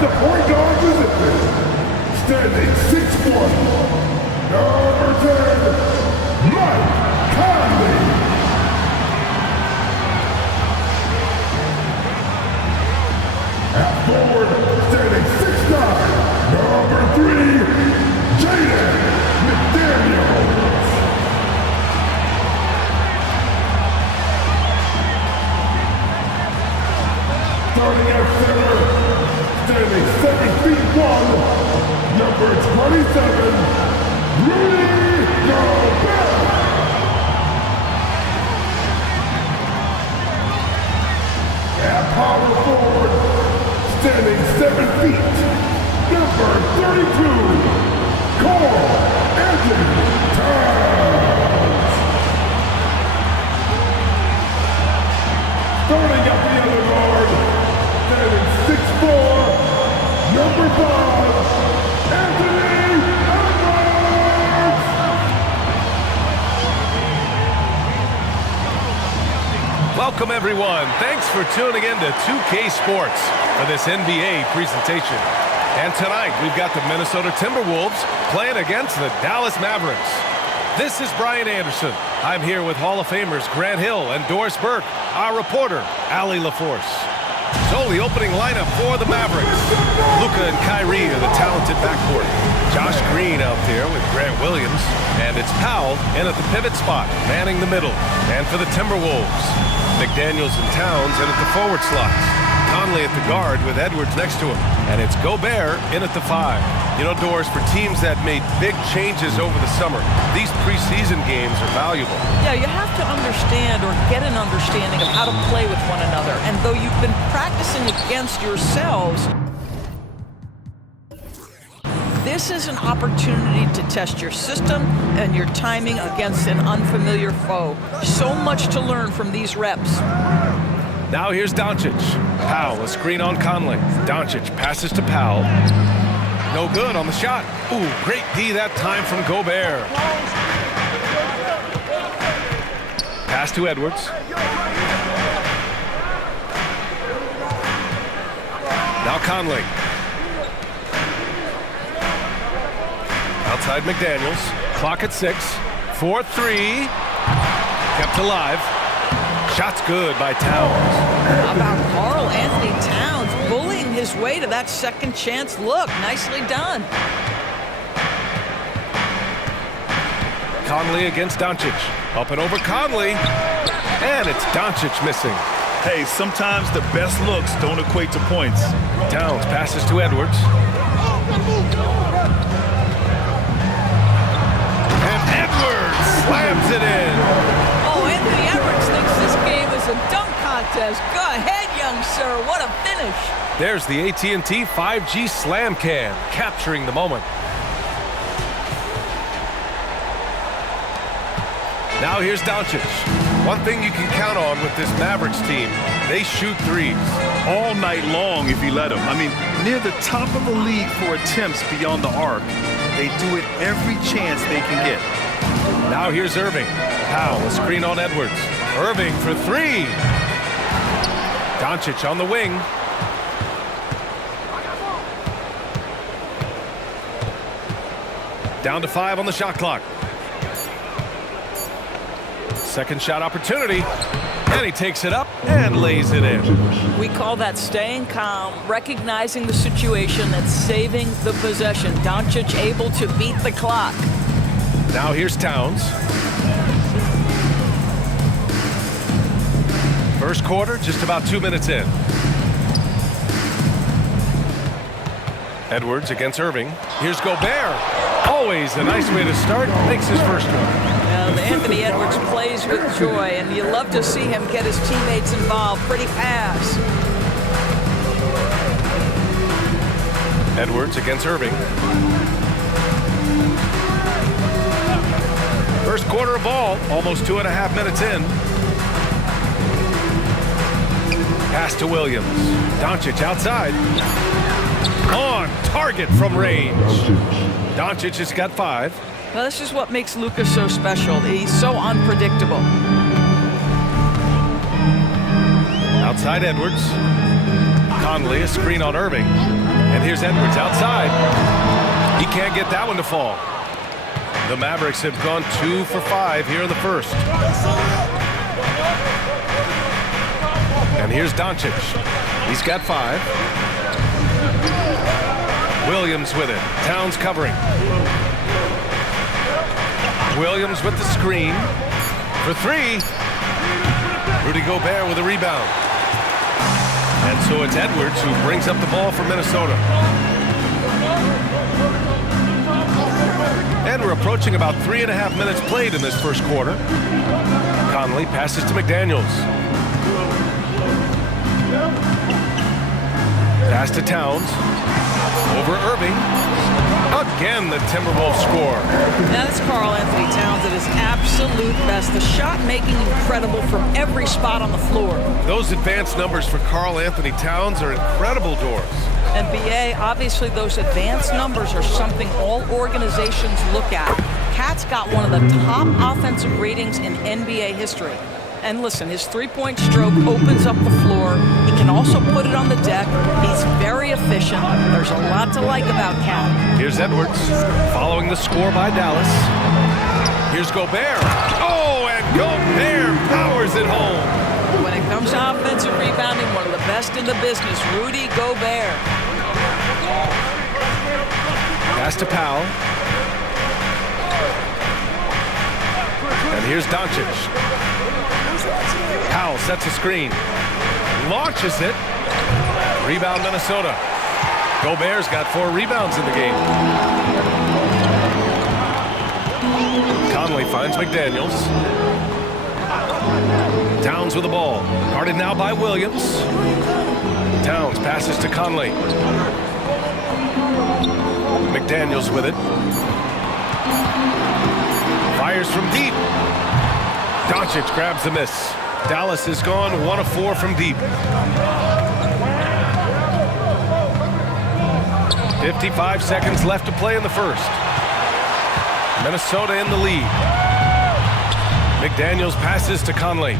the point guard position, standing 6'1", number 10, Mike Conley. At forward, standing 6'9", number 3, Jaden McDaniels. Starting at center, standing 7'1", number 27, Rudy Gobert. At power forward, standing 7 feet, number 32, Carl Anthony Towns. Starting at the other guard, standing 6'4", number 5, Anthony Edwards. Welcome everyone. Thanks for tuning in to 2K Sports for this NBA presentation. And tonight we've got the Minnesota Timberwolves playing against the Dallas Mavericks. This is Brian Anderson. I'm here with Hall of Famers Grant Hill and Doris Burke, our reporter, Allie LaForce. So the opening lineup for the Mavericks. Luka and Kyrie are the talented backcourt. Josh Green out there with Grant Williams. And it's Powell in at the pivot spot, manning the middle. And for the Timberwolves, McDaniels and Towns in at the forward slots. Conley at the guard with Edwards next to him. And it's Gobert in at the 5. You know, Doris, for teams that made big changes over the summer, these preseason games are valuable. Yeah, you have to understand or get an understanding of how to play with one another. And though you've been practicing against yourselves, this is an opportunity to test your system and your timing against an unfamiliar foe. So much to learn from these reps. Now here's Doncic. Powell, a screen on Conley. Doncic passes to Powell. No good on the shot. Ooh, great D that time from Gobert. Pass to Edwards. Now Conley. Outside McDaniels. Clock at 6. 4-3. Kept alive. Shot's good by Towns. How about Carl Anthony Towns bullying his way to that second chance look? Nicely done. Conley against Doncic. Up and over Conley. And it's Doncic missing. Hey, sometimes the best looks don't equate to points. Towns passes to Edwards. And Edwards slams it in. Oh, Anthony Edwards thinks this game is a dunk contest. Go ahead, young sir. What a finish. There's the AT&T 5G Slam Cam, capturing the moment. Now here's Doncic. One thing you can count on with this Mavericks team, they shoot threes. All night long if you let them. I mean, near the top of the league for attempts beyond the arc. They do it every chance they can get. Now here's Irving. Powell, a screen on Edwards. Irving for 3. Doncic on the wing. Down to 5 on the shot clock. Second shot opportunity. And he takes it up and lays it in. We call that staying calm, recognizing the situation and saving the possession. Doncic able to beat the clock. Now here's Towns. First quarter, just about 2 minutes in. Edwards against Irving. Here's Gobert. Always a nice way to start. Makes his first one. Anthony Edwards plays with joy, and you love to see him get his teammates involved pretty fast. Edwards against Irving. First quarter of ball, almost 2.5 minutes in. Pass to Williams. Doncic outside. On target from range. Doncic has got 5. Well, this is what makes Luka so special. He's so unpredictable. Outside Edwards. Conley, a screen on Irving. And here's Edwards outside. He can't get that one to fall. The Mavericks have gone 2 for 5 here in the first. And here's Doncic. He's got 5. Williams with it. Towns covering. Williams with the screen. For 3. Rudy Gobert with a rebound. And so it's Edwards who brings up the ball for Minnesota. And we're approaching about 3.5 minutes played in this first quarter. Conley passes to McDaniels. Pass to Towns. Over Irving. Again, the Timberwolves score. Now that's Karl Anthony Towns at his absolute best. The shot making incredible from every spot on the floor. Those advanced numbers for Karl Anthony Towns are incredible, Doris. And BA, obviously those advanced numbers are something all organizations look at. Cat's got one of the top offensive ratings in NBA history. And listen, his three-point stroke opens up the floor. He can also put it on the deck. He's very efficient. There's a lot to like about Cat. Here's Edwards following the score by Dallas. Here's Gobert. Oh, and Gobert powers it home. When it comes to offensive rebounding, one of the best in the business, Rudy Gobert. Pass to Powell. And here's Doncic. Powell sets a screen. Launches it. Rebound Minnesota. Gobert's got 4 rebounds in the game. Conley finds McDaniels. Towns with the ball. Guarded now by Williams. Towns passes to Conley. McDaniels with it. Fires from deep. Doncic grabs the miss. Dallas has gone 1 of 4 from deep. 55 seconds left to play in the first. Minnesota in the lead. McDaniels passes to Conley.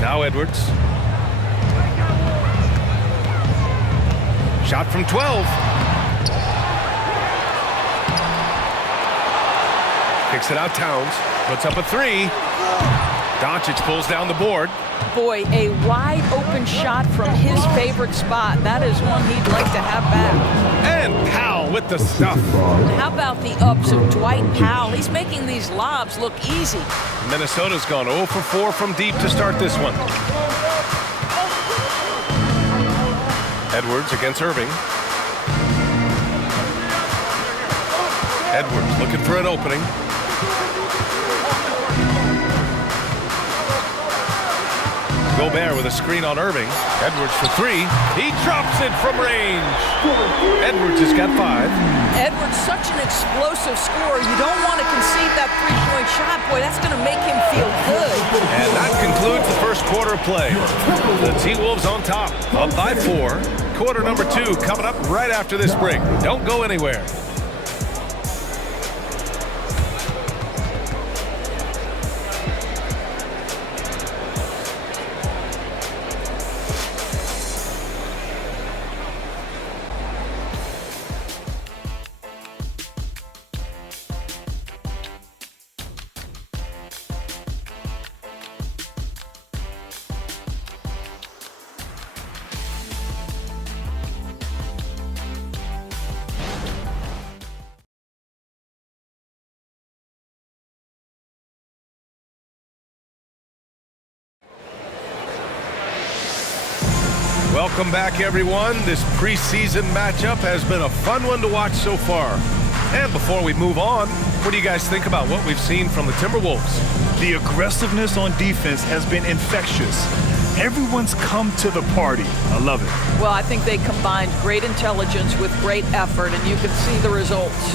Now Edwards. Shot from 12. Kicks it out Towns. Puts up a 3. Doncic pulls down the board. Boy, a wide open shot from his favorite spot. That is one he'd like to have back. And Powell with the stuff. How about the ups of Dwight Powell? He's making these lobs look easy. Minnesota's gone 0 for 4 from deep to start this one. Edwards against Irving. Edwards looking for an opening. Gobert with a screen on Irving. Edwards for 3. He drops it from range. Edwards has got 5. Edwards, such an explosive scorer. You don't want to concede that three-point shot. Boy, that's going to make him feel good. And that concludes the first quarter of play. The T-Wolves on top, up by 4. Quarter number 2 coming up right after this break. Don't go anywhere. Welcome back, everyone. This preseason matchup has been a fun one to watch so far. And before we move on, what do you guys think about what we've seen from the Timberwolves? The aggressiveness on defense has been infectious. Everyone's come to the party. I love it. Well, I think they combined great intelligence with great effort, and you can see the results.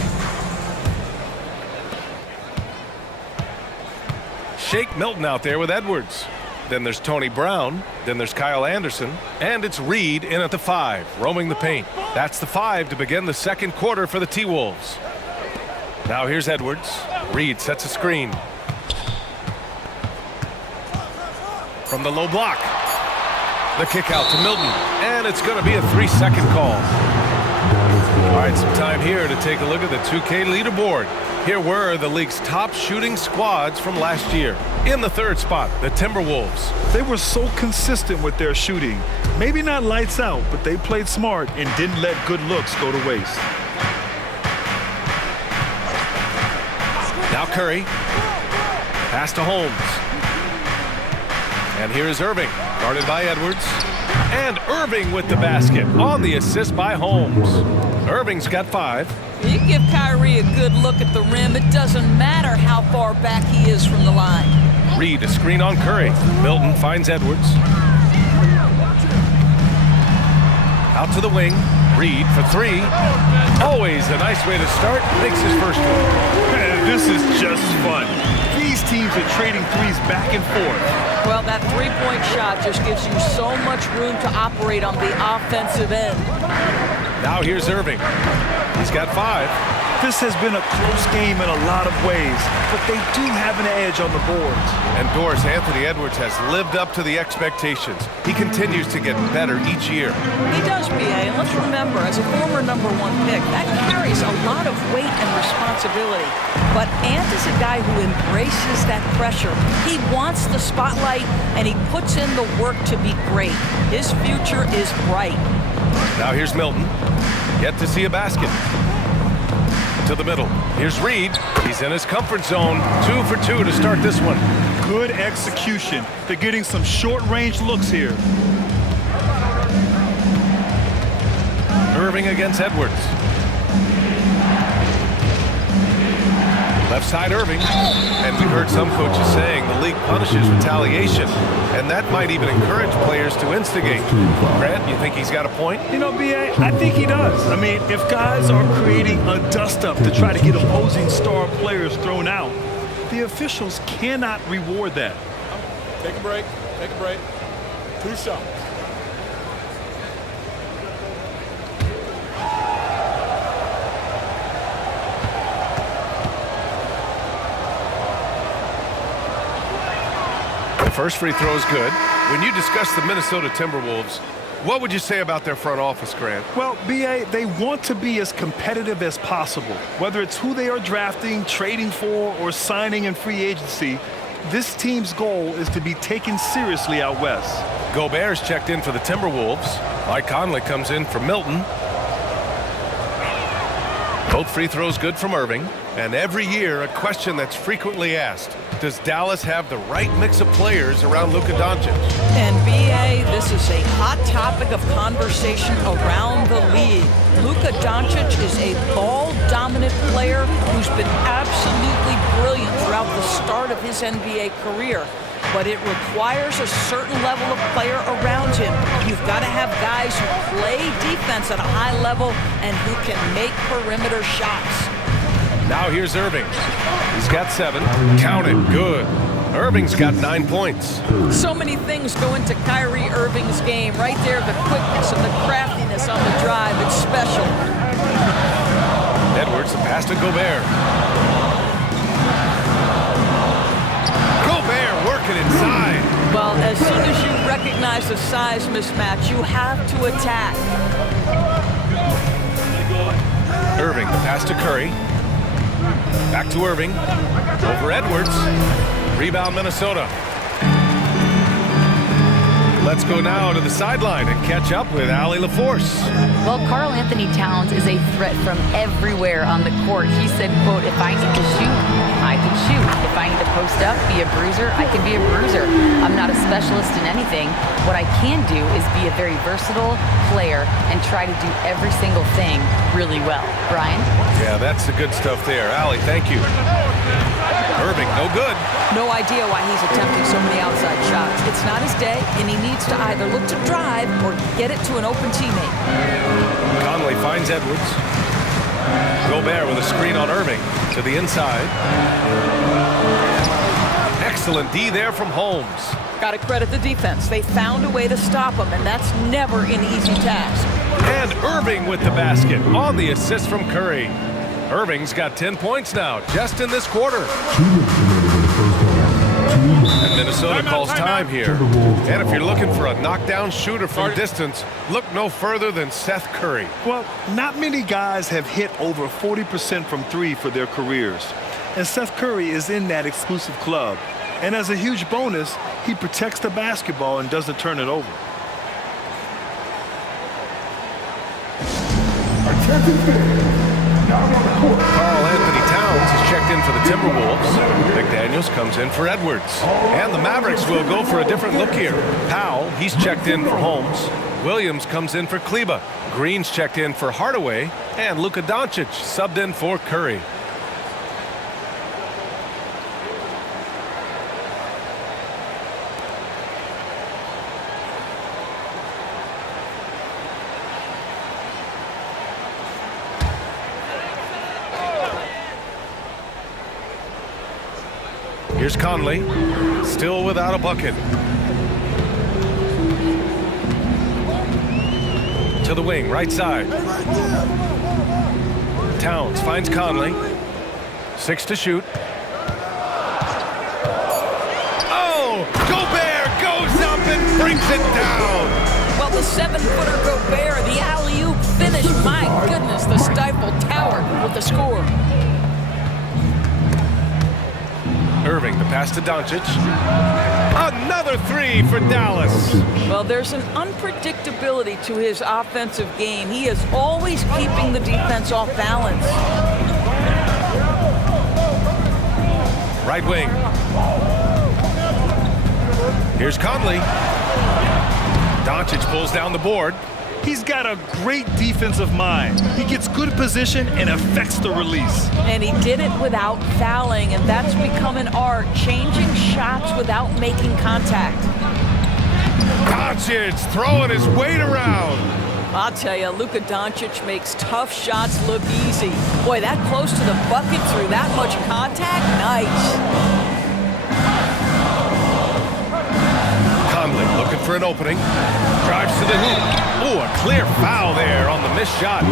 Shake Milton out there with Edwards. Then there's Tony Brown. Then there's Kyle Anderson. And it's Reed in at the 5, roaming the paint. That's the 5 to begin the second quarter for the T-Wolves. Now here's Edwards. Reed sets a screen. From the low block. The kick out to Milton, and it's going to be a 3-second call. All right, some time here to take a look at the 2K leaderboard. Here were the league's top shooting squads from last year. In the third spot, the Timberwolves. They were so consistent with their shooting. Maybe not lights out, but they played smart and didn't let good looks go to waste. Now Curry. Pass to Holmes. And here is Irving, guarded by Edwards. And Irving with the basket on the assist by Holmes. Irving's got 5. You give Kyrie a good look at the rim. It doesn't matter how far back he is from the line. Reed, a screen on Curry. Milton finds Edwards. Out to the wing. Reed for 3. Always a nice way to start. Makes his first one. Man, this is just fun. These teams are trading threes back and forth. Well, that three-point shot just gives you so much room to operate on the offensive end. Now here's Irving. He's got 5. This has been a close game in a lot of ways, but they do have an edge on the boards. And Doris, Anthony Edwards has lived up to the expectations. He continues to get better each year. He does, B.A., and let's remember, as a former #1 pick, that carries a lot of weight and responsibility. But Ant is a guy who embraces that pressure. He wants the spotlight, and he puts in the work to be great. His future is bright. Now here's Milton. Yet to see a basket. To the middle. Here's Reed. He's in his comfort zone. 2 for 2 to start this one. Good execution. They're getting some short-range looks here. Irving against Edwards. Left side Irving. And we heard some coaches saying the league punishes retaliation. And that might even encourage players to instigate. Grant, you think he's got a point? You know, B.A., I think he does. I mean, if guys are creating a dust-up to try to get opposing star players thrown out, the officials cannot reward that. Take a break. Take a break. 2 shots. First free throw is good. When you discuss the Minnesota Timberwolves, what would you say about their front office, Grant? Well, B.A., they want to be as competitive as possible. Whether it's who they are drafting, trading for, or signing in free agency, this team's goal is to be taken seriously out west. Gobert's checked in for the Timberwolves. Mike Conley comes in for Milton. Both free throws good from Irving. And every year, a question that's frequently asked. Does Dallas have the right mix of players around Luka Doncic? And B.A., this is a hot topic of conversation around the league. Luka Doncic is a ball-dominant player who's been absolutely brilliant throughout the start of his NBA career. But it requires a certain level of player around him. You've got to have guys who play defense at a high level and who can make perimeter shots. Now here's Irving. He's got 7. Count it. Good. Irving's got 9 points. So many things go into Kyrie Irving's game. Right there, the quickness and the craftiness on the drive. It's special. Edwards, the pass to Gobert. Gobert working inside. Well, as soon as you recognize the size mismatch, you have to attack. Irving, the pass to Curry. Back to Irving. Over Edwards. Rebound Minnesota. Let's go now to the sideline and catch up with Allie LaForce. Well, Karl Anthony Towns is a threat from everywhere on the court. He said, quote, if I need to shoot, I can shoot. If I need to post up, be a bruiser, I can be a bruiser. I'm not a specialist in anything. What I can do is be a very versatile player and try to do every single thing really well. Brian? Yeah, that's the good stuff there. Allie, thank you. Irving, no good. No idea why he's attempting so many outside shots. It's not his day, and he needs to either look to drive or get it to an open teammate. Conley finds Edwards. Gobert with a screen on Irving to the inside. Excellent D there from Holmes. Got to credit the defense. They found a way to stop him, and that's never an easy task. And Irving with the basket on the assist from Curry. Irving's got 10 points now, just in this quarter. 2 minutes remaining in the first half. 2 And Minnesota calls time here. And if you're looking for a knockdown shooter from distance, look no further than Seth Curry. Well, not many guys have hit over 40% from three for their careers. And Seth Curry is in that exclusive club. And as a huge bonus, he protects the basketball and doesn't turn it over. Karl Anthony Towns is checked in for the Timberwolves. McDaniels comes in for Edwards. And the Mavericks will go for a different look here. Powell, he's checked in for Holmes. Williams comes in for Kleba. Green's checked in for Hardaway. And Luka Doncic subbed in for Curry. Here's Conley, still without a bucket. To the wing, right side. Towns finds Conley. 6 to shoot. Oh! Gobert goes up and brings it down! Well, the 7-footer Gobert, the alley-oop finish. My goodness, the stifled tower with the score. Irving, the pass to Doncic. Another 3 for Dallas. Well, there's an unpredictability to his offensive game. He is always keeping the defense off balance. Right wing. Here's Conley. Doncic pulls down the board. He's got a great defensive mind. He gets good position and affects the release. And he did it without fouling, and that's become an art, changing shots without making contact. Doncic throwing his weight around. I'll tell you, Luka Doncic makes tough shots look easy. Boy, that close to the bucket through that much contact, nice. Conley looking for an opening. Drives to the hoop. Oh, a clear foul there on the missed shot.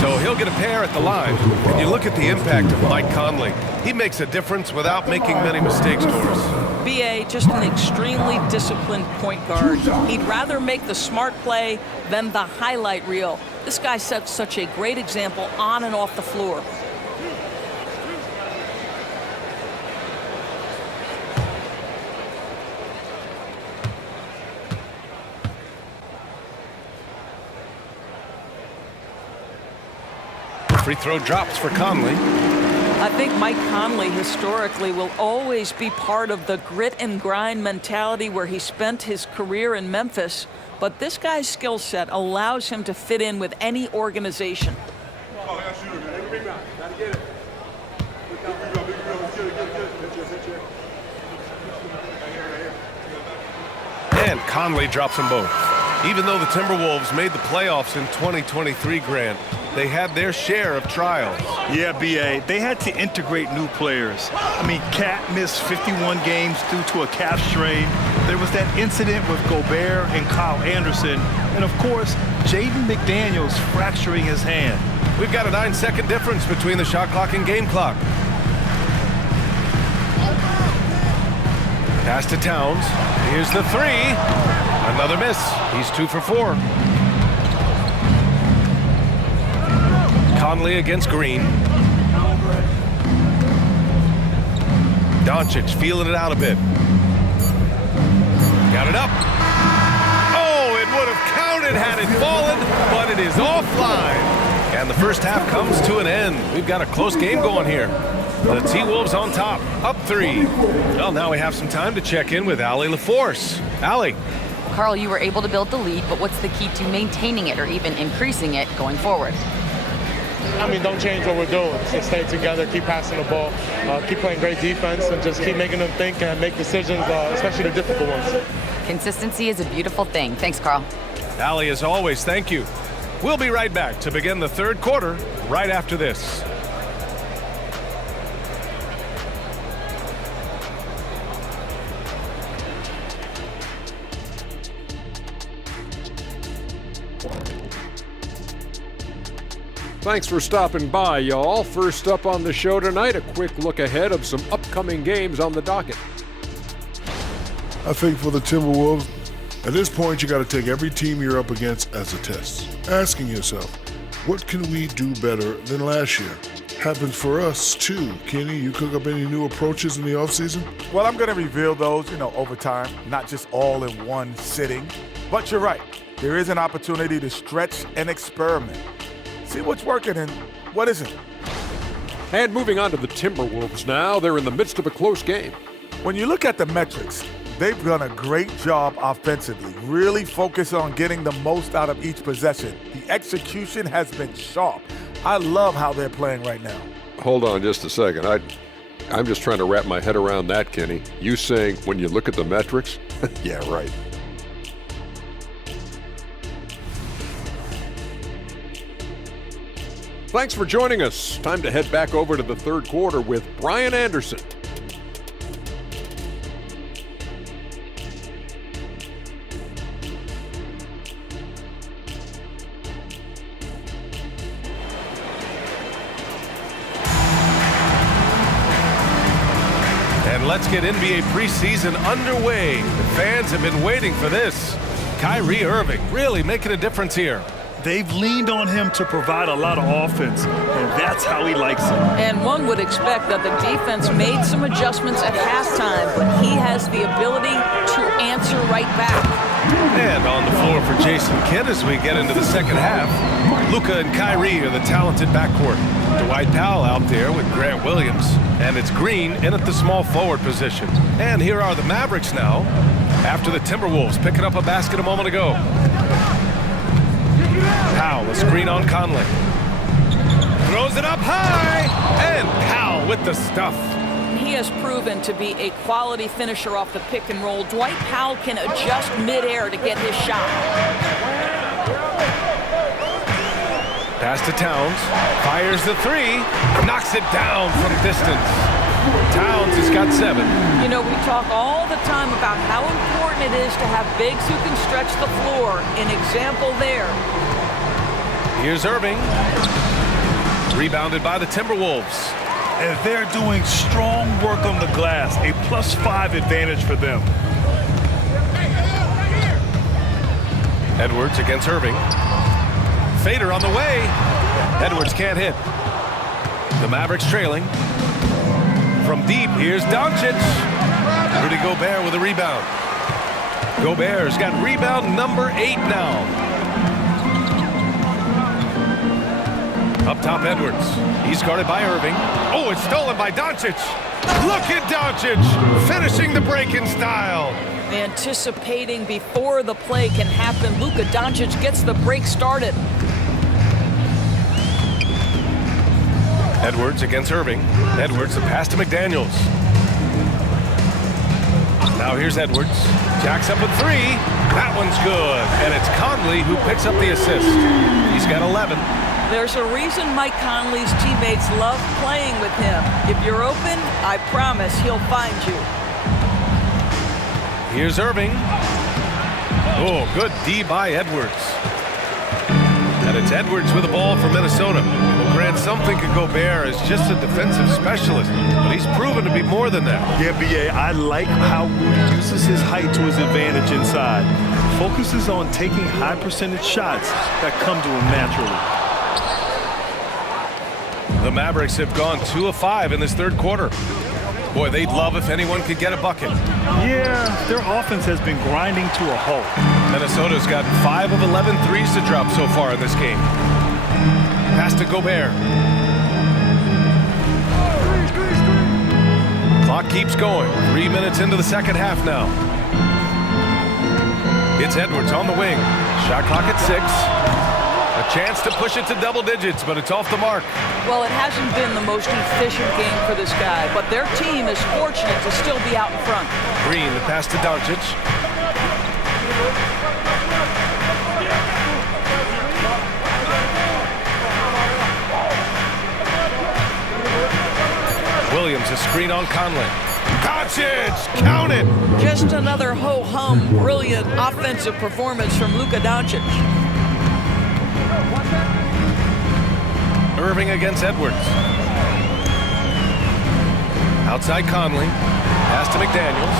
So he'll get a pair at the line. And you look at the impact of Mike Conley. He makes a difference without making many mistakes, Doris. BA, just an extremely disciplined point guard. He'd rather make the smart play than the highlight reel. This guy sets such a great example on and off the floor. Free throw drops for Conley. I think Mike Conley historically will always be part of the grit and grind mentality where he spent his career in Memphis, but this guy's skill set allows him to fit in with any organization. And Conley drops them both. Even though the Timberwolves made the playoffs in 2023, Grant, they had their share of trials. Yeah, BA, they had to integrate new players. I mean, Cat missed 51 games due to a calf strain. There was that incident with Gobert and Kyle Anderson. And, of course, Jaden McDaniels fracturing his hand. We've got a 9-second difference between the shot clock and game clock. Pass to Towns. Here's the 3. Another miss. He's 2 for 4. Conley against Green. Doncic feeling it out a bit. Got it up. Oh, it would have counted had it fallen, but it is offline. And the first half comes to an end. We've got a close game going here. The T-Wolves on top, up 3. Well, now we have some time to check in with Allie LaForce. Allie. Karl, you were able to build the lead, but what's the key to maintaining it or even increasing it going forward? I mean, don't change what we're doing. Just stay together, keep passing the ball, keep playing great defense, and just keep making them think and make decisions, especially the difficult ones. Consistency is a beautiful thing. Thanks, Karl. Allie, as always, thank you. We'll be right back to begin the third quarter right after this. Thanks for stopping by, y'all. First up on the show tonight, a quick look ahead of some upcoming games on the docket. I think for the Timberwolves, at this point, you got to take every team you're up against as a test. Asking yourself, what can we do better than last year? Happens for us, too. Kenny, you cook up any new approaches in the offseason? Well, I'm going to reveal those, over time, not just all in one sitting. But you're right. There is an opportunity to stretch and experiment. See what's working and what isn't. And moving on to the Timberwolves now, they're in the midst of a close game. When you look at the metrics, they've done a great job offensively, really focus on getting the most out of each possession. The execution has been sharp. I love how they're playing right now. Hold on just a second. I'm just trying to wrap my head around that, Kenny. You saying when you look at the metrics? Yeah, right. Thanks for joining us. Time to head back over to the third quarter with Brian Anderson. And let's get NBA preseason underway. The fans have been waiting for this. Kyrie Irving really making a difference here. They've leaned on him to provide a lot of offense, and that's how he likes it. And one would expect that the defense made some adjustments at halftime, but he has the ability to answer right back. And on the floor for Jason Kidd as we get into the second half. Luka and Kyrie are the talented backcourt. Dwight Powell out there with Grant Williams. And it's Green in at the small forward position. And here are the Mavericks now, after the Timberwolves picking up a basket a moment ago. Powell, a screen on Conley. Throws it up high, and Powell with the stuff. He has proven to be a quality finisher off the pick and roll. Dwight Powell can adjust midair to get his shot. Pass to Towns, fires the three, knocks it down from distance. Towns has got 7. We talk all the time about how important it is to have bigs who can stretch the floor. An example there. Here's Irving. Rebounded by the Timberwolves. And they're doing strong work on the glass, a +5 advantage for them. Edwards against Irving. Fader on the way. Edwards can't hit. The Mavericks trailing. From deep, here's Doncic. Rudy Gobert with a rebound. Gobert's got rebound number 8 now. Up top, Edwards. He's guarded by Irving. Oh, it's stolen by Doncic. Look at Doncic finishing the break in style. Anticipating before the play can happen, Luka Doncic gets the break started. Edwards against Irving. Edwards, the pass to McDaniels. Now here's Edwards. Jacks up a 3. That one's good. And it's Conley who picks up the assist. He's got 11. There's a reason Mike Conley's teammates love playing with him. If you're open, I promise he'll find you. Here's Irving. Oh, good D by Edwards. And it's Edwards with the ball for Minnesota. Grant, some think of Gobert as just a defensive specialist, but he's proven to be more than that. Yeah, B.A., I like how he uses his height to his advantage inside. Focuses on taking high percentage shots that come to him naturally. The Mavericks have gone 2 of 5 in this third quarter. Boy, they'd love if anyone could get a bucket. Yeah, their offense has been grinding to a halt. Minnesota's got 5 of 11 threes to drop so far in this game. Pass to Gobert. Clock keeps going. 3 minutes into the second half now. It's Edwards on the wing. Shot clock at 6. A chance to push it to double digits, but it's off the mark. Well, it hasn't been the most efficient game for this guy, but their team is fortunate to still be out in front. Green, the pass to Doncic. Williams, a screen on Conley. Doncic, count it! Just another ho-hum, brilliant offensive performance from Luka Doncic. Irving against Edwards. Outside Conley. Pass to McDaniels.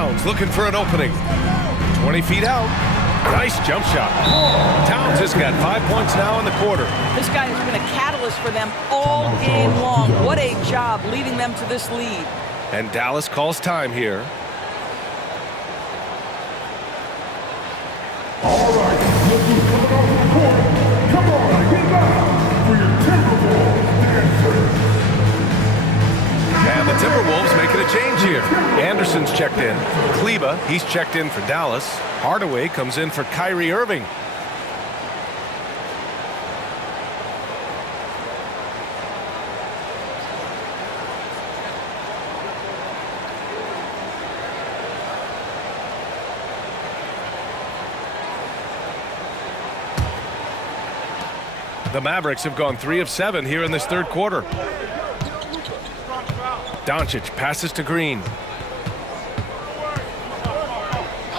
Towns looking for an opening. 20 feet out. Nice jump shot. Towns has got 5 points now in the quarter. This guy has been a catalyst for them all game long. What a job leading them to this lead. And Dallas calls time here. All right, look who's coming off the court. Come on, get back for your Timberwolves dancers. And the Timberwolves making a change here. Anderson's checked in. Kleba, he's checked in for Dallas. Hardaway comes in for Kyrie Irving. The Mavericks have gone 3 of 7 here in this third quarter. Doncic passes to Green.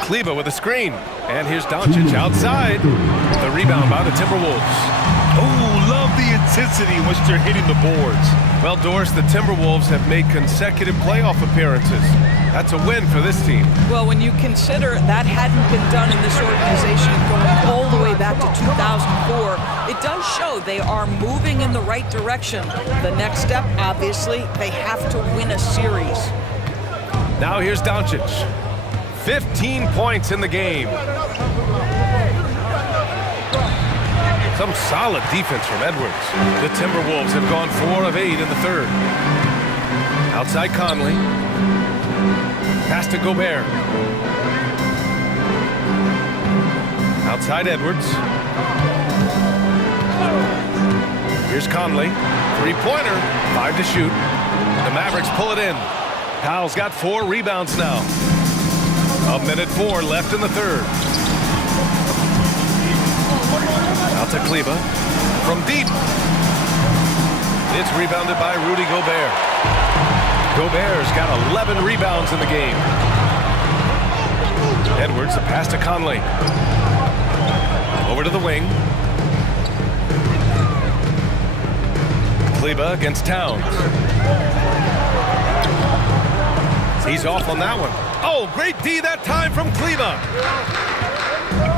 Kleba with a screen. And here's Doncic outside. The rebound by the Timberwolves. Oh, love the intensity in which they're hitting the boards. Well, Doris, the Timberwolves have made consecutive playoff appearances. That's a win for this team. Well, when you consider that hadn't been done in this organization going all the way back to 2004, it does show they are moving in the right direction. The next step, obviously, they have to win a series. Now here's Doncic. 15 points in the game. Some solid defense from Edwards. The Timberwolves have gone 4 of 8 in the third. Outside Conley. Pass to Gobert. Outside Edwards. Here's Conley. Three-pointer. 5 to shoot. The Mavericks pull it in. Powell's got 4 rebounds now. 1:04 left in the third. Out to Kleba. From deep. It's rebounded by Rudy Gobert. Gobert's got 11 rebounds in the game. Edwards, the pass to Conley. Over to the wing. Kleba against Towns. He's off on that one. Oh, great D that time from Kleba.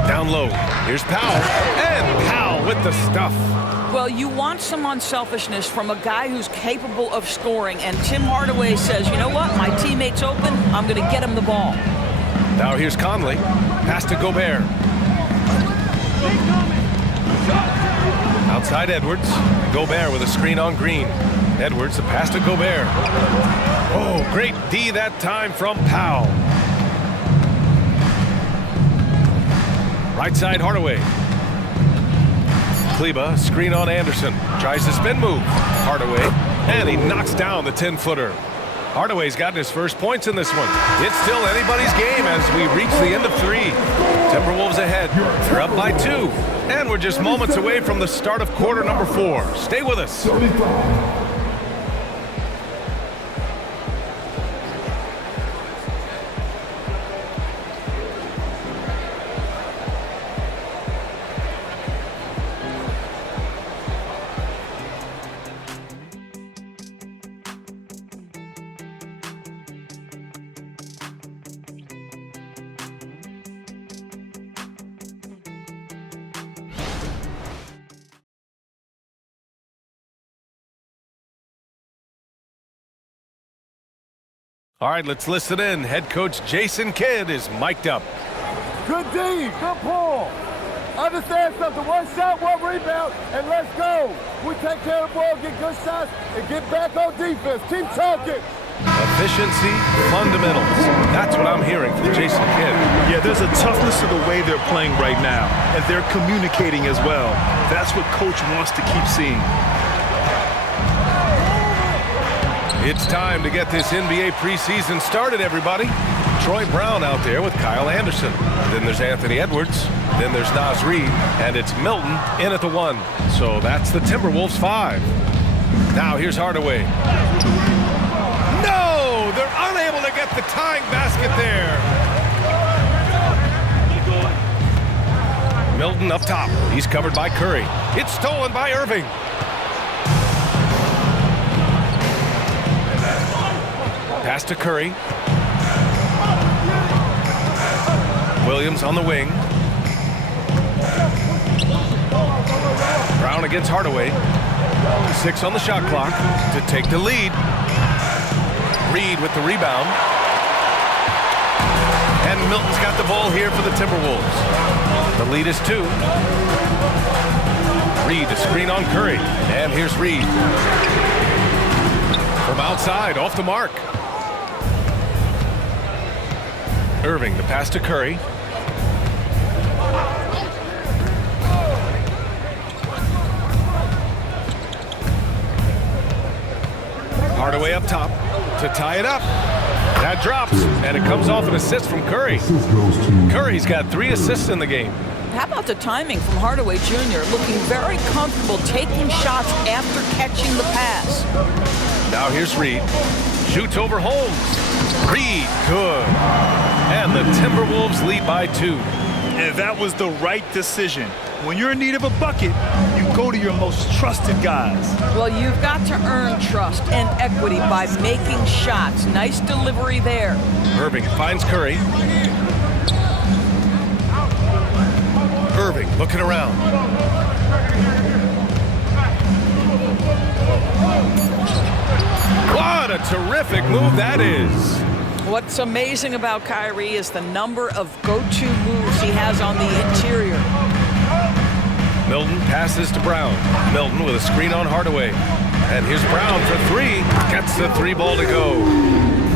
Down low. Here's Powell. And Powell with the stuff. Well, you want some unselfishness from a guy who's capable of scoring, and Tim Hardaway says, you know what, my teammate's open, I'm going to get him the ball. Now here's Conley. Pass to Gobert. Outside Edwards. Gobert with a screen on Green. Edwards, the pass to Gobert. Oh, great D that time from Powell. Right side Hardaway. Kleba, screen on Anderson. Tries to spin move. Hardaway, and he knocks down the 10-footer. Hardaway's gotten his first points in this one. It's still anybody's game as we reach the end of 3. Timberwolves ahead. They're up by 2. And we're just moments away from the start of quarter number 4. Stay with us. All right, let's listen in. Head coach Jason Kidd is mic'd up. Good D, good pull. Understand something, 1 shot, 1 rebound, and let's go. We take care of the ball, get good shots, and get back on defense. Keep talking. Efficiency, fundamentals. That's what I'm hearing from Jason Kidd. Yeah, there's a toughness to the way they're playing right now, and they're communicating as well. That's what coach wants to keep seeing. It's time to get this NBA preseason started, everybody. Troy Brown out there with Kyle Anderson. Then there's Anthony Edwards. Then there's Naz Reid. And it's Milton in at the 1. So that's the Timberwolves 5. Now here's Hardaway. No! They're unable to get the tying basket there. Milton up top. He's covered by Curry. It's stolen by Irving. Pass to Curry. Williams on the wing. Brown against Hardaway. 6 on the shot clock to take the lead. Reed with the rebound. And Milton's got the ball here for the Timberwolves. The lead is 2. Reed to screen on Curry. And here's Reed. From outside, off the mark. Irving, the pass to Curry. Hardaway up top to tie it up. That drops, and it comes off an assist from Curry. Curry's got 3 assists in the game. How about the timing from Hardaway Jr. looking very comfortable taking shots after catching the pass. Now here's Reed. Shoots over Holmes. Reed, good. And the Timberwolves lead by 2. And that was the right decision. When you're in need of a bucket, you go to your most trusted guys. Well, you've got to earn trust and equity by making shots. Nice delivery there. Irving finds Curry. Irving looking around. What a terrific move that is. What's amazing about Kyrie is the number of go-to moves he has on the interior. Milton passes to Brown. Milton with a screen on Hardaway. And here's Brown for 3. Gets the 3 ball to go.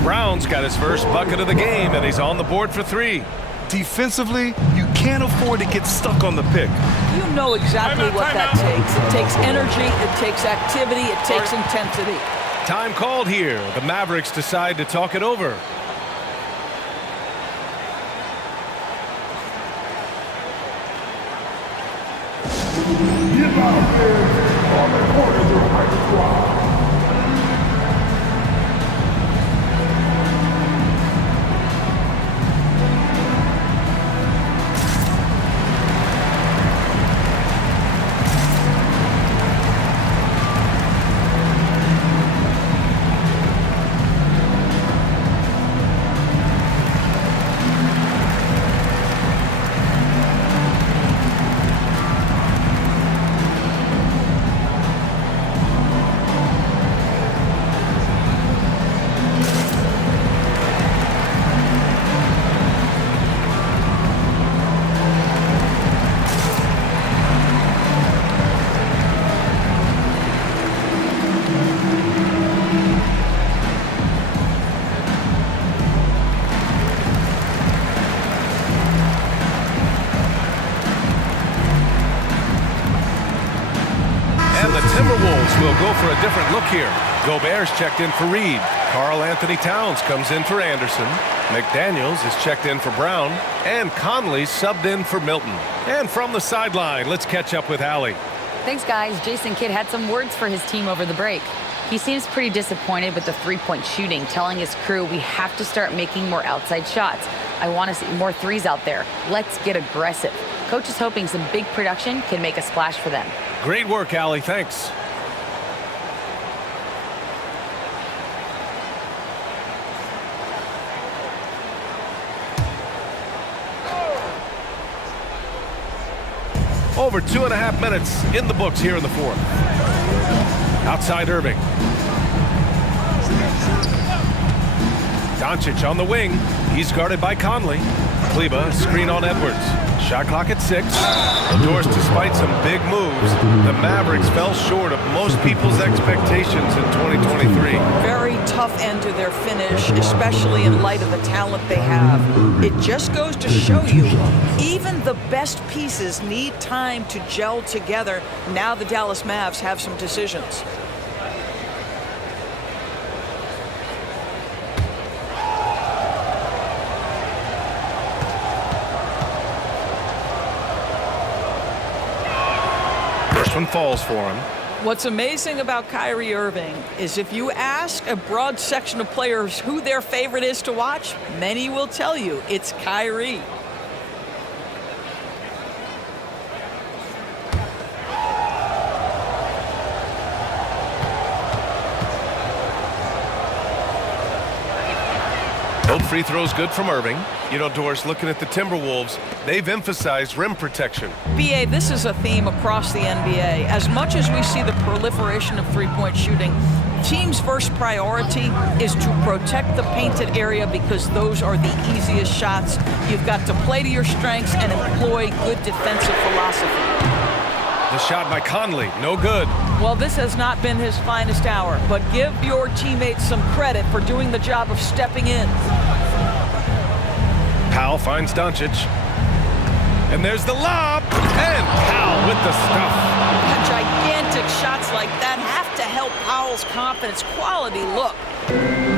Brown's got his first bucket of the game, and he's on the board for 3. Defensively, you can't afford to get stuck on the pick. You know exactly what that takes. It takes energy, it takes activity, it takes intensity. Time called here. The Mavericks decide to talk it over. Timberwolves will go for a different look here. Gobert's checked in for Reed. Karl Anthony Towns comes in for Anderson. McDaniels is checked in for Brown. And Conley's subbed in for Milton. And from the sideline, let's catch up with Allie. Thanks, guys. Jason Kidd had some words for his team over the break. He seems pretty disappointed with the three-point shooting, telling his crew we have to start making more outside shots. I want to see more threes out there. Let's get aggressive. Coach is hoping some big production can make a splash for them. Great work, Allie. Thanks. Over 2.5 minutes in the books here in the fourth. Outside Irving. Doncic on the wing. He's guarded by Conley. Kleba, screen on Edwards. Shot clock at 6. Of course, despite some big moves, the Mavericks fell short of most people's expectations in 2023. Very tough end to their finish, especially in light of the talent they have. It just goes to show you, even the best pieces need time to gel together. Now the Dallas Mavs have some decisions. First one falls for him. What's amazing about Kyrie Irving is if you ask a broad section of players who their favorite is to watch, many will tell you it's Kyrie. Both free throws good from Irving. You know, Doris, looking at the Timberwolves, they've emphasized rim protection. BA, this is a theme across the NBA. As much as we see the proliferation of three-point shooting, teams' first priority is to protect the painted area because those are the easiest shots. You've got to play to your strengths and employ good defensive philosophy. The shot by Conley, no good. Well, this has not been his finest hour, but give your teammates some credit for doing the job of stepping in. Powell finds Doncic. And there's the lob. And Powell with the stuff. Gigantic shots like that have to help Powell's confidence. Quality look.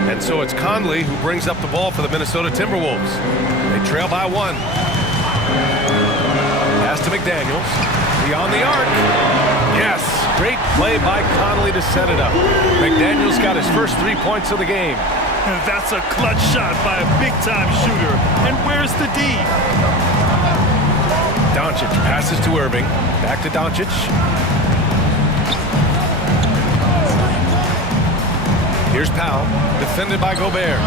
And so it's Conley who brings up the ball for the Minnesota Timberwolves. They trail by 1. Pass to McDaniels. Beyond the arc. Yes, great play by Conley to set it up. McDaniels got his first 3 points of the game. That's a clutch shot by a big-time shooter. And where's the D? Doncic passes to Irving. Back to Doncic. Here's Powell, defended by Gobert.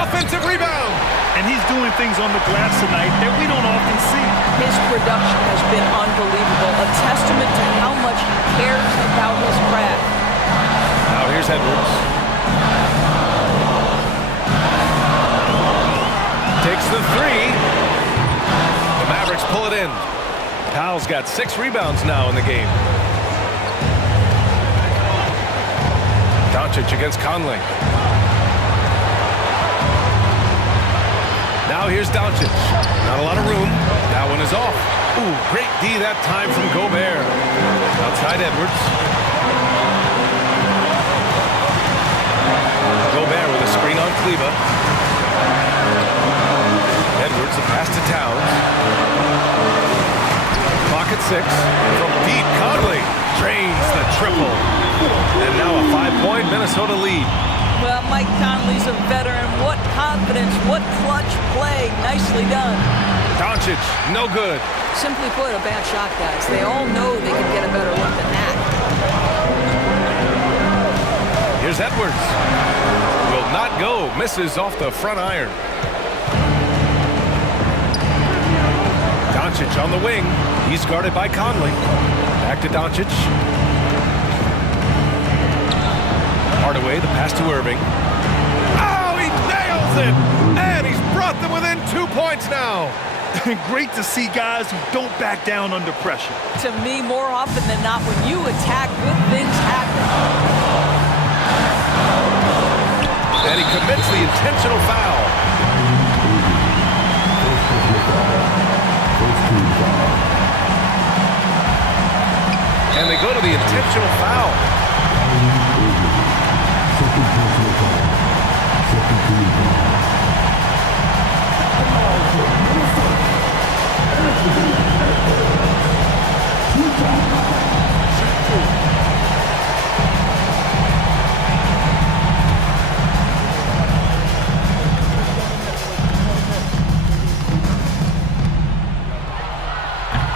Offensive rebound! And he's doing things on the glass tonight that we don't often see. His production has been unbelievable, a testament to how much he cares about his craft. Now here's Edwards. Takes the 3. The Mavericks pull it in. Powell's got 6 rebounds now in the game. Doncic against Conley. Now here's Doncic. Not a lot of room. That one is off. Ooh, great D that time from Gobert. Outside Edwards. Gobert with a screen on Kleba. Edwards, the pass to Towns. Clock at 6. From deep, Conley drains the triple. And now a 5-point Minnesota lead. Well, Mike Conley's a veteran. What confidence, what clutch play. Nicely done. Doncic, no good. Simply put, a bad shot, guys. They all know they can get a better look than that. Here's Edwards. Will not go. Misses off the front iron. Doncic on the wing. He's guarded by Conley. Back to Doncic. Hardaway, the pass to Irving. Oh, he nails it! And he's brought them within 2 points now. Great to see guys who don't back down under pressure. To me, more often than not, when you attack, good things happen. And he commits the intentional foul. And they go to the intentional foul.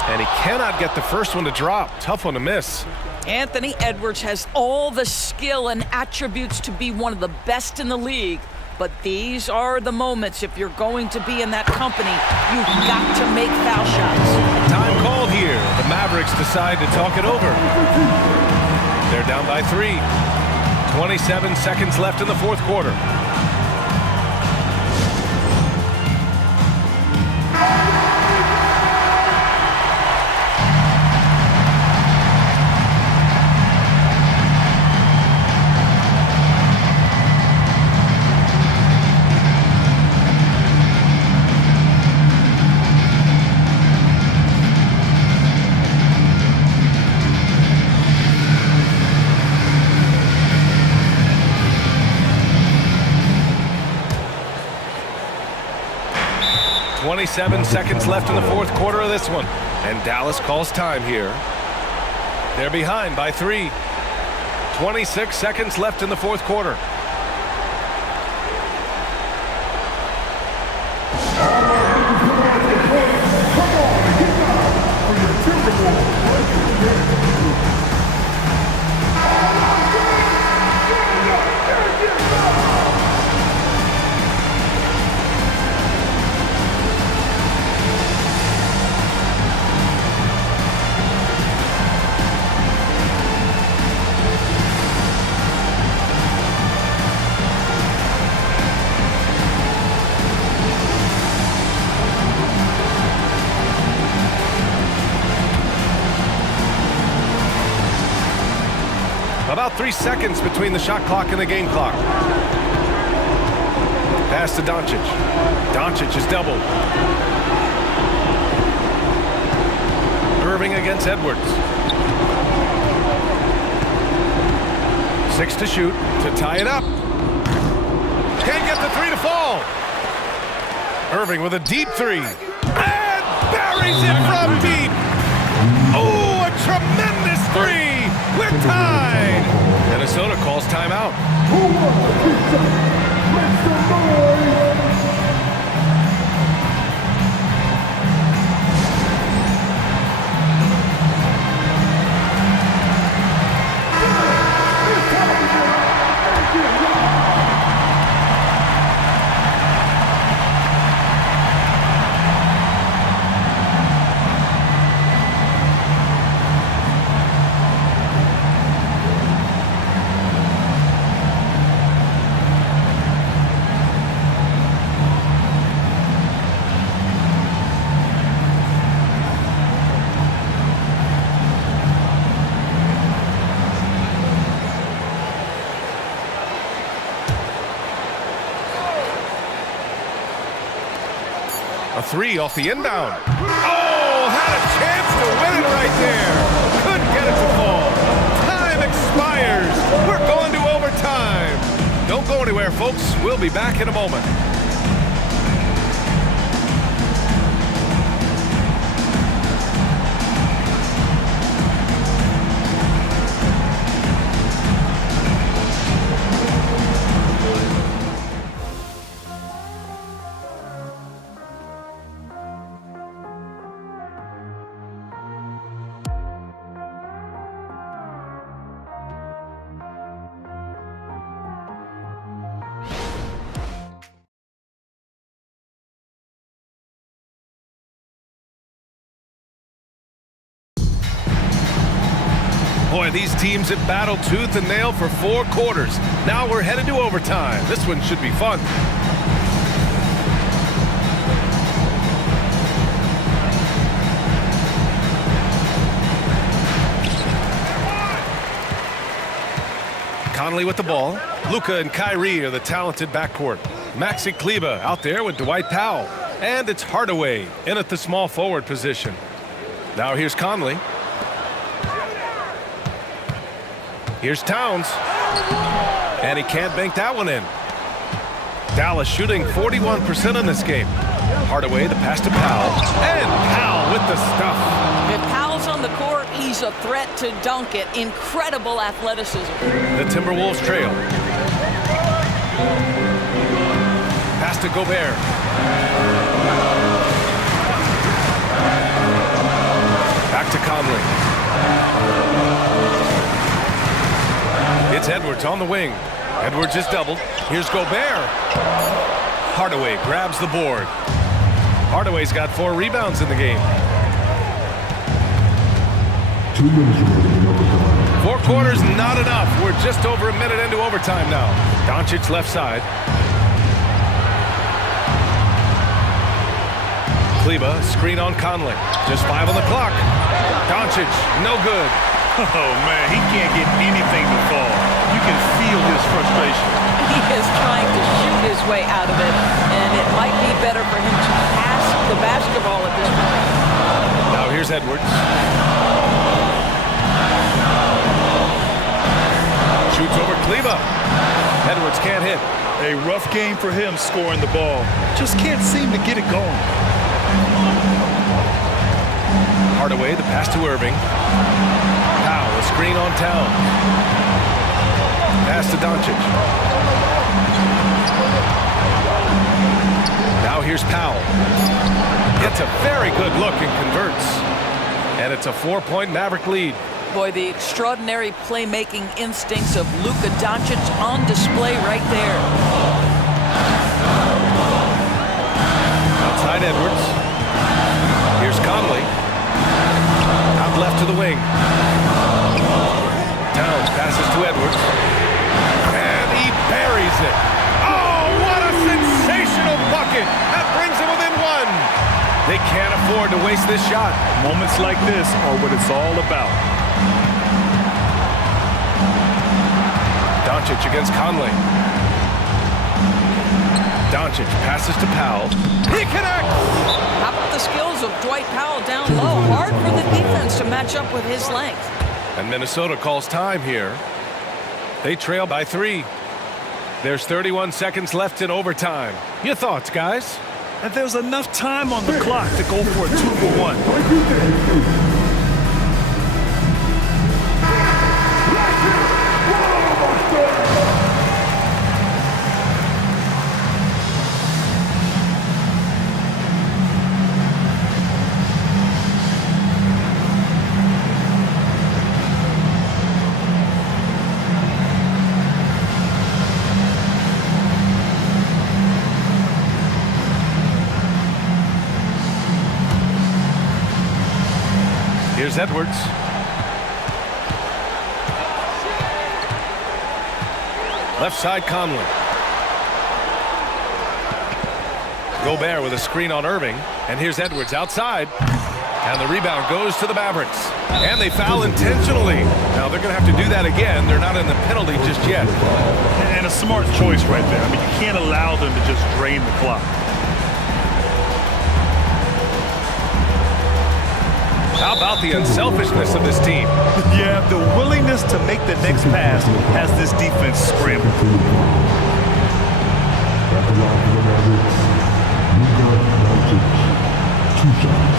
And he cannot get the first one to drop. Tough one to miss. Anthony Edwards has all the skill and attributes to be one of the best in the league. But these are the moments, if you're going to be in that company, you've got to make foul shots. Time called here. The Mavericks decide to talk it over. They're down by 3. 27 seconds left in the fourth quarter. Seven seconds left in the fourth quarter of this one. And Dallas calls time here. They're behind by 3. 26 seconds left in the fourth quarter. About 3 seconds between the shot clock and the game clock. Pass to Doncic. Doncic is doubled. Irving against Edwards. 6 to shoot to tie it up. Can't get the 3 to fall. Irving with a deep 3. And buries it from deep. Oh, a tremendous 3. We're tied. Minnesota calls timeout. A 3 off the inbound. Oh, had a chance to win it right there. Couldn't get it to fall. Time expires. We're going to overtime. Don't go anywhere, folks. We'll be back in a moment. Boy, these teams have battled tooth and nail for 4 quarters. Now we're headed to overtime. This one should be fun. Conley with the ball. Luka and Kyrie are the talented backcourt. Maxi Kleber out there with Dwight Powell. And it's Hardaway in at the small forward position. Now here's Conley. Here's Towns. And he can't bank that one in. Dallas shooting 41% in this game. Hardaway, the pass to Powell. And Powell with the stuff. If Powell's on the court, he's a threat to dunk it. Incredible athleticism. The Timberwolves trail. Pass to Gobert. Back to Conley. It's Edwards on the wing. Edwards is doubled. Here's Gobert. Hardaway grabs the board. Hardaway's got 4 rebounds in the game. 2 minutes remaining in overtime. 4 quarters, not enough. We're just over a minute into overtime now. Doncic left side. Kleber, screen on Conley. Just 5 on the clock. Doncic, no good. Oh, man, he can't get anything to fall. You can feel his frustration. He is trying to shoot his way out of it, and it might be better for him to pass the basketball at this point. Now here's Edwards. Shoots over Kleber. Edwards can't hit. A rough game for him scoring the ball. Just can't seem to get it going. Hardaway, the pass to Irving. Powell, a screen on Towns. Pass to Doncic. Now here's Powell. Gets a very good look and converts. And it's a 4-point Maverick lead. Boy, the extraordinary playmaking instincts of Luka Doncic on display right there. Outside Edwards. Here's Conley. Out left to the wing. Towns passes to Edwards. And he buries it. Oh, what a sensational bucket. That brings him within 1. They can't afford to waste this shot. Moments like this are what it's all about. Doncic against Conley. Doncic passes to Powell. He connects! How about the skills of Dwight Powell down low? Hard for the defense to match up with his length. And Minnesota calls time here. They trail by 3. There's 31 seconds left in overtime. Your thoughts, guys? And there's enough time on the clock to go for a 2-for-1. Here's Edwards. Left side, Conley. Gobert with a screen on Irving. And here's Edwards outside. And the rebound goes to the Mavericks. And they foul intentionally. Now they're going to have to do that again. They're not in the penalty just yet. And a smart choice right there. I mean, you can't allow them to just drain the clock. How about the unselfishness of this team? Yeah, the willingness to make the next pass has this defense scrambled. At the line for the Mavericks, Luka Doncic, 2 shots.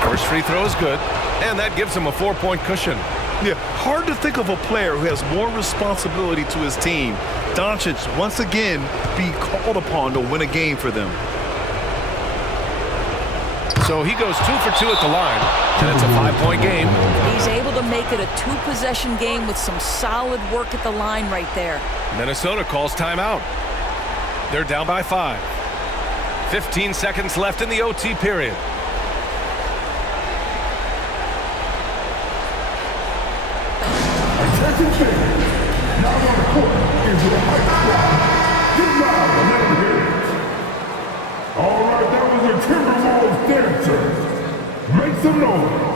First free throw is good, and that gives him a 4-point cushion. Yeah, hard to think of a player who has more responsibility to his team. Doncic, once again, be called upon to win a game for them. So he goes 2 for 2 at the line, and it's a 5-point game. He's able to make it a 2-possession game with some solid work at the line right there. Minnesota calls timeout. They're down by 5. 15 seconds left in the OT period. Now on the court is your high squad. Get loud and let me hear it. All right, that was the Timberwolves dancers. Make some noise.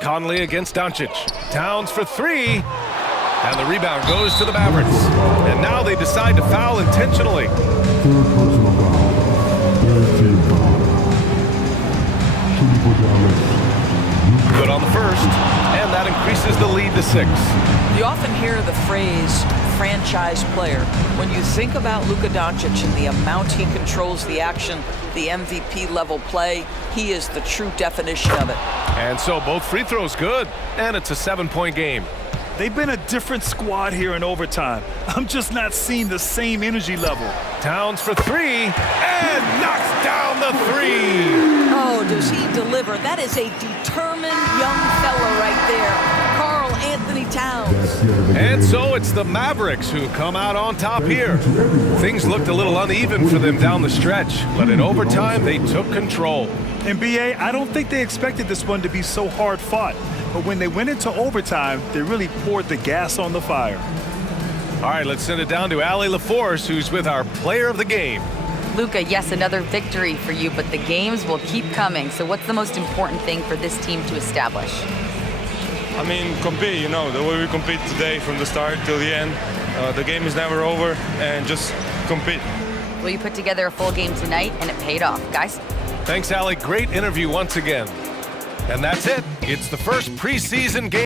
Conley against Doncic. Towns for 3. And the rebound goes to the Mavericks. And now they decide to foul intentionally. 3rd personal foul. 3rd team foul. Shooting for Dallas. Good on the first. And that increases the lead to 6. You often hear the phrase franchise player. When you think about Luka Doncic and the amount he controls the action, the MVP level play, he is the true definition of it. And so both free throws good, and it's a 7-point game. They've been a different squad here in overtime. I'm just not seeing the same energy level. Towns for 3, and knocks down the 3. Oh, does he deliver? That is a determined young fella right there. Karl Anthony Towns. And so it's the Mavericks who come out on top here. Things looked a little uneven for them down the stretch, but in overtime they took control. NBA, I don't think they expected this one to be so hard fought. But when they went into overtime, they really poured the gas on the fire. All right, let's send it down to Allie LaForce, who's with our player of the game. Luka, yes, another victory for you, but the games will keep coming. So what's the most important thing for this team to establish? I mean, compete, the way we compete today from the start till the end. The game is never over, and just compete. Well, you put together a full game tonight, and it paid off. Guys? Thanks, Allie. Great interview once again. And that's it. It's the first preseason game.